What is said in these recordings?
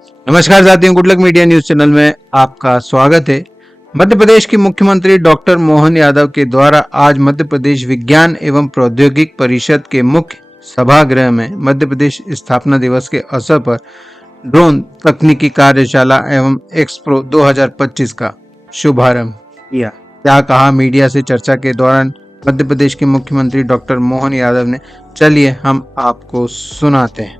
नमस्कार साथियों, good luck media news channel में आपका स्वागत है। मध्य प्रदेश के मुख्यमंत्री डॉक्टर मोहन यादव के द्वारा आज मध्य प्रदेश विज्ञान एवं प्रौद्योगिक परिषद के मुख्य सभागृह में मध्य प्रदेश स्थापना दिवस के अवसर पर ड्रोन तकनीकी कार्यशाला एवं एक्सप्रो 2025 का शुभारंभ किया। क्या कहा मीडिया से चर्चा के दौरान मध्य प्रदेश के मुख्यमंत्री डॉक्टर मोहन यादव ने, चलिए हम आपको सुनाते हैं।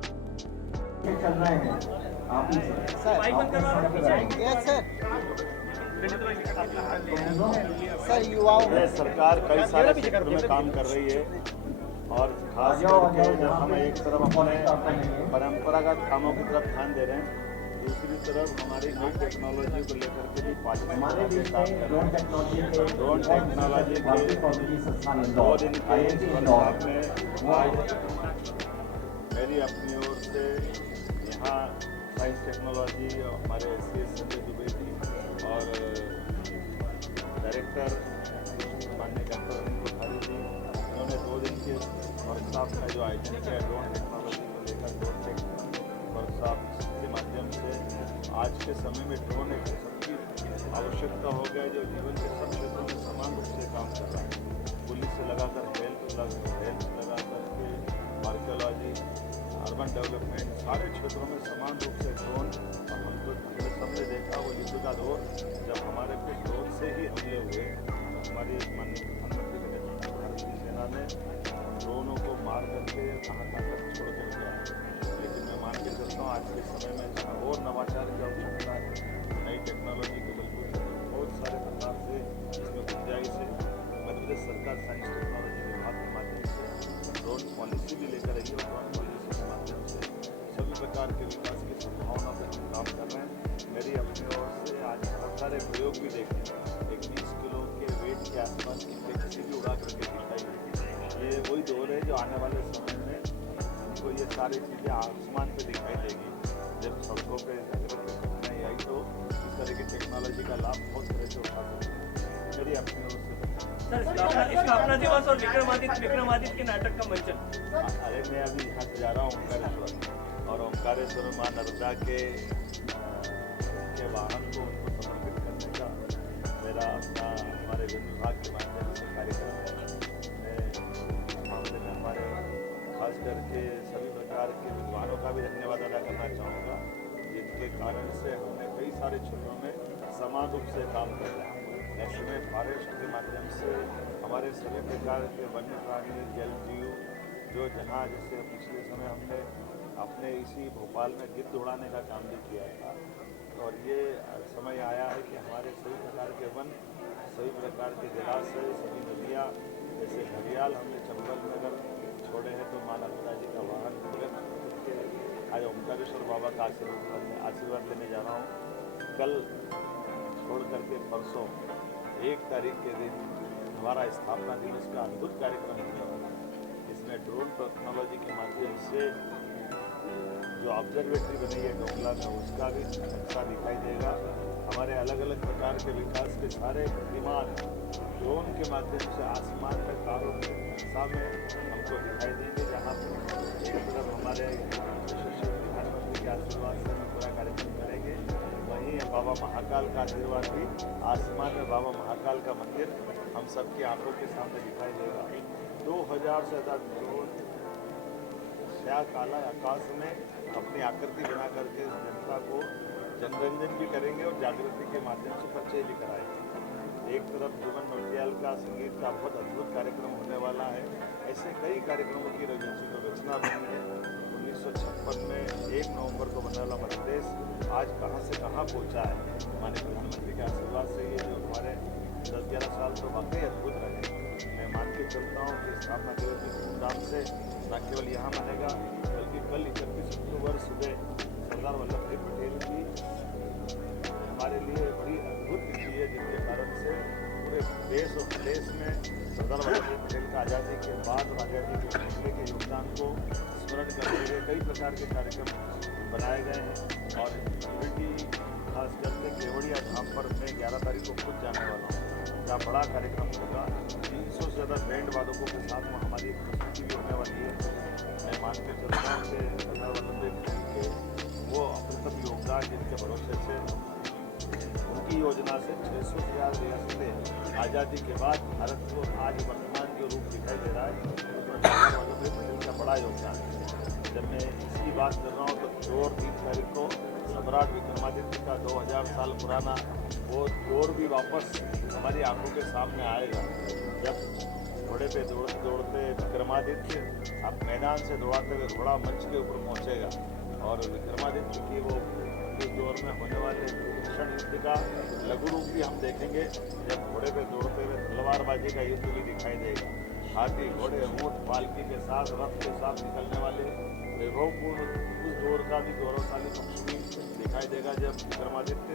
सरकार कई सारे क्षेत्र में काम कर रही है और खास करके जब हम एक तरफ अपने परंपरागत कामों की तरफ ध्यान दे रहे हैं, दूसरी तरफ हमारी नई टेक्नोलॉजी को लेकर के भी काम कर रहे हैं। ड्रोन टेक्नोलॉजी के 2 दिन के वर्कशॉप में आज मेरी अपनी ओर से यहाँ साइंस टेक्नोलॉजी और हमारे SCS संजय दुबे जी और डायरेक्टर माननीय डॉक्टर अनिल कोठारी जी, उन्होंने 2 दिन के वर्कशॉप का जो आयोजन किया ड्रोन टेक्नोलॉजी को लेकर ड्रोन टेक वर्कशॉप के माध्यम से आज के समय में ड्रोन एक सबकी आवश्यकता हो गया जो जीवन के सब क्षेत्रों में समान रूप से काम कर रहा है। पुलिस से लगाकर हेल्थ लगाकर के आर्कियोलॉजी, अर्बन डेवलपमेंट, सारे क्षेत्रों में समान रूप से ड्रोन। और हम तो सबने देखा वो युद्ध का दौर जब हमारे पे ड्रोन से ही हमले हुए, हमारी माननीय प्रधानमंत्री के नेतृत्व में भारतीय सेना ने ड्रोनों को मार करके कहाँ तक छोड़ कर गया। लेकिन मैं मान के चलता हूँ आज के समय में जहाँ और नवाचार की आवश्यकता है, नई टेक्नोलॉजी के बलबूते बहुत सारे प्रकार से इसमें गुंजाइश है। मध्य प्रदेश सरकार साइंस टेक्नोलॉजी विभाग के माध्यम से ड्रोन पॉलिसी भी लेकर आई है और ड्रोन पॉलिसी के माध्यम से सभी प्रकार के विकास की संभावना पर हम काम कर रहे हैं। मेरी अपनी ओर से आज बहुत सारे प्रयोग भी देखे, एक 20 किलो के वेट के आसपास की टैक्सी भी उड़ा करके दिखाई। ये वही दौर है जो आने वाले समय में हमको ये सारी चीज़ें आसमान पे दिखाई देगी। जब सड़कों पे घटनाएं आई तो इस तरह की टेक्नोलॉजी का लाभ बहुत तरह से उठा सकते हैं। मेरी अपनी ओर से इसका अपना दिवस और विक्रमादित्य के नाटक का मंचन। अरे मैं अभी यहाँ से जा रहा हूँ ओंकारेश्वर, और ओंकारेश्वर माँ नर्मदा के वाहन को उनको समर्पित करने का मेरा अपना हमारे वन विभाग के माध्यम से कार्यक्रम है। मैं मामले में हमारे खास करके सभी प्रकार के विद्वानों का भी धन्यवाद अदा करना चाहूँगा, जिनके कारण से हमने कई सारे क्षेत्रों में समान रूप से काम कर रहे हैं। ऐसे में फॉरेस्ट के माध्यम से हमारे सभी प्रकार के वन्य प्राणी, जल जीव, जो जहाँ जैसे पिछले समय हमने अपने इसी भोपाल में गिद्ध उड़ाने का काम भी किया था, और ये समय आया है कि हमारे सभी प्रकार के वन, सभी प्रकार के जलाशय, सभी नदियाँ, जैसे घड़ियाल हमने चंबल में अगर छोड़े हैं तो माँ नर्मदा जी का वाहन के आज ओंकारेश्वर बाबा का आशीर्वाद लेने जा रहा हूँ। कल छोड़ करके परसों 1 तारीख के दिन हमारा स्थापना दिवस का अद्भुत कार्यक्रम होने वाला है। इसमें ड्रोन टेक्नोलॉजी के माध्यम से जो ऑब्जर्वेटरी बनी है डोंगला में, उसका भी नक्शा दिखाई देगा। हमारे अलग अलग प्रकार के विकास के सारे प्रतिमान ड्रोन के माध्यम से आसमान में तारों के नक्शा में हमको दिखाई देंगे, जहाँ पर एक तरफ हमारे यशस्वी प्रधानमंत्री के आशीर्वाद से हम पूरा कार्यक्रम करेंगे, वहीं बाबा महाकाल का आशीर्वाद भी आसमान में बाबा महाकाल का मंदिर हम सबकी आंखों के सामने दिखाई देगा। 2000 से ज़्यादा ड्रोन काला आकाश में अपनी आकृति बना करके जनता को जनरंजन भी करेंगे और जागृति के माध्यम से परिचय भी कराएंगे। एक तरफ जुगन नौटियाल का संगीत का बहुत अद्भुत कार्यक्रम होने वाला है। ऐसे कई कार्यक्रमों की रचना बनी है। 1956 में 1 नवंबर को बनने वाला मध्य प्रदेश आज कहाँ से कहाँ पहुँचा है। माननीय प्रधानमंत्री के आशीर्वाद से ये जो हमारे 10-11 साल तो वाकई अद्भुत रहे। मैं मान के चलता हूँ कि स्थापना दिवस की धूमधाम से न केवल यहाँ मनेगा, बल्कि कल 31 अक्टूबर सुबह सरदार वल्लभ भाई पटेल की हमारे लिए बड़ी अद्भुत तिथि है, जिसके कारण से पूरे देश और प्रदेश में सरदार वल्लभ भाई पटेल का आज़ादी के बाद और आज़ादी के पहले के योगदान को स्मरण करते हुए कई प्रकार के कार्यक्रम बनाए गए हैं। और यूनिटी खास करके केवड़िया धाम पर मैं 11 तारीख को खुद जाने वाला हूँ, जहाँ बड़ा कार्यक्रम होगा। 300 से ज़्यादा बैंड वादकों के साथ में हमारी प्रस्तुति भी होने वाली है। मैं मान के चलता हूँ कि सरदार वल्लभ भाई पटेल के वो अप्रतिम योगदान जिनके भरोसे से उनकी योजना से 600,000 रियासतें आज़ादी के बाद भारत को आज वर्तमान जो रूप दिखाई दे रहा है उसमें डॉक्टर वल्लभ भाई पटेल का बड़ा योगदान है। जब मैं इसकी बात कर रहा हूँ तो 2 और 3 तारीख को सम्राट विक्रमादित्य का 2000 साल पुराना वो दौर भी वापस हमारी आंखों के सामने आएगा, जब घोड़े पे दौड़ते दौड़ते विक्रमादित्य अब मैदान से दौड़ाते हुए घोड़ा मंच के ऊपर पहुंचेगा और विक्रमादित्य की वो उस दौर में होने वाले भीषण युद्ध का लघु रूप भी हम देखेंगे, जब घोड़े पे दौड़ते हुए तलवारबाजी का युद्ध भी दिखाई देगा। हाथी घोड़े ऊंट पालकी के साथ रथ के साथ निकलने वाले वैभवपूर्ण उस दौर का भी गौरवशाली पक्ष भी दिखाई देगा, जब विक्रमादित्य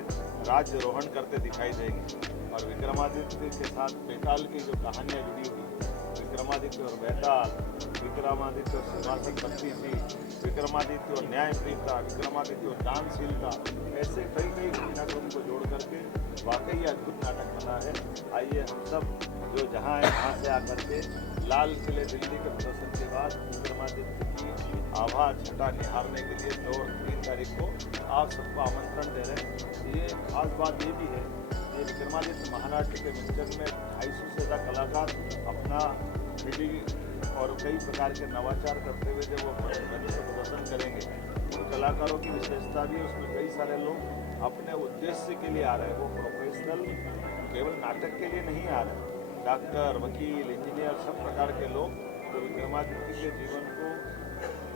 राज्यरोहण करते दिखाई देंगे। और विक्रमादित्य के साथ बेताल की जो कहानियाँ जुड़ी हुई, विक्रमादित्य और बेताल, विक्रमादित्य और सिंहासन बत्ती थी, विक्रमादित्य और न्यायप्रियता, विक्रमादित्य और दानशीलता, ऐसे कई नाटकों को जोड़ करके वाकई अद्भुत नाटक बना है। आइए हम सब जो जहाँ है वहाँ से आकर के लाल किले दिल्ली के प्रदर्शन के बाद विक्रमादित्य की आभा छटा निहारने के लिए 2 और 3 तारीख को आप सबको आमंत्रण दे रहे हैं। ये खास बात ये भी है कि विक्रमादित्य महानाट्य के मंचन में 250 से ज़्यादा कलाकार अपना मिली और कई प्रकार के नवाचार करते हुए जब वो प्रदर्शन करेंगे, उन कलाकारों की विशेषता भी उसमें कई सारे लोग अपने उद्देश्य के लिए आ रहे हैं, वो प्रोफेशनल केवल नाटक के लिए नहीं आ रहे हैं। डॉक्टर, वकील, इंजीनियर, सब प्रकार के लोग तो विक्रमादित्य के जीवन को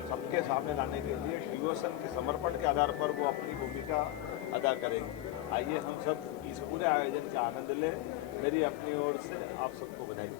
सबके सामने लाने के लिए डिवोशन के समर्पण के आधार पर वो अपनी भूमिका अदा करेंगे। आइए हम सब इस पूरे आयोजन का आनंद लें। मेरी अपनी ओर से आप सबको बधाई।